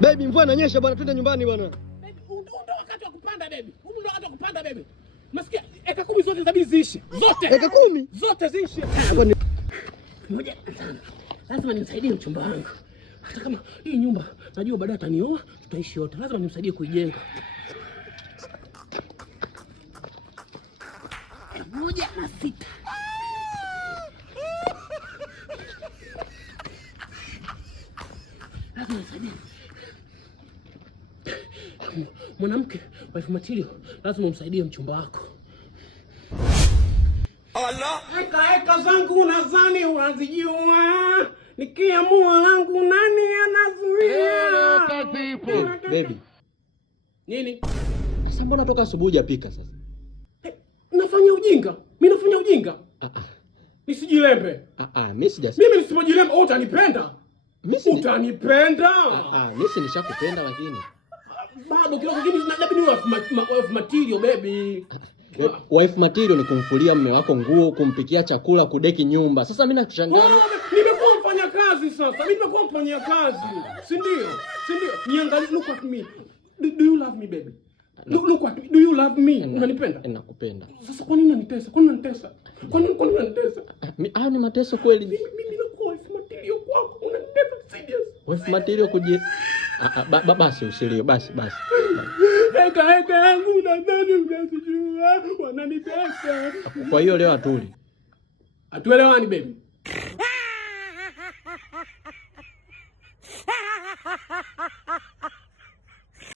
Baby, mvua inanyesha bwana, twende nyumbani bwana. Baby, ndo wakati wa kupanda baby. Ndo wakati wa kupanda baby. Unasikia? Eka 10 zote zabidi ziishe. Zote. Eka 10? Zote ziishe. Moja. Lazima nimsaidie mchumba wangu. Hata kama hii nyumba najua baadaye atanioa, tutaishi wote. Lazima nimsaidie kuijenga. 106. Lazima nimsaidie. Mwanamke, wife material, lazima umsaidie mchumba wako. Allah! Eka zangu nadhani unazijua. Nikiamua langu nani anazuia? Kazi ipo. Baby. Nini? Sasa mbona toka asubuhi hujapika sasa? Nafanya ujinga. Mimi nafanya ujinga. Nisijilembe. Mimi sijasema. Mimi nisipojilembe utanipenda. Utanipenda. Mimi si nishakupenda lakini. Bado kidogo kingine inabidi wife material baby. Wife material ni kumfulia mume wako nguo, kumpikia chakula, kudeki nyumba. Sasa mimi nakushangaa. Nimekuwa mfanya kazi sasa. Mimi nimekuwa mfanya kazi. Si ndio? Si ndio? Niangalie, look at me. Do you love me baby? Look at me. Do you love me? Unanipenda? Nakupenda. Sasa kwa nini unanitesa? Kwa nini unanitesa? Kwa nini unanitesa? Ni mateso kweli. Mimi nakuwa wife material kwako. Unanitesa serious. Wife material kuji. Basi usilie, basi. Eka yangu nadhani unazijua. Wananitesa. Kwa hiyo leo atuli. Atuelewani baby.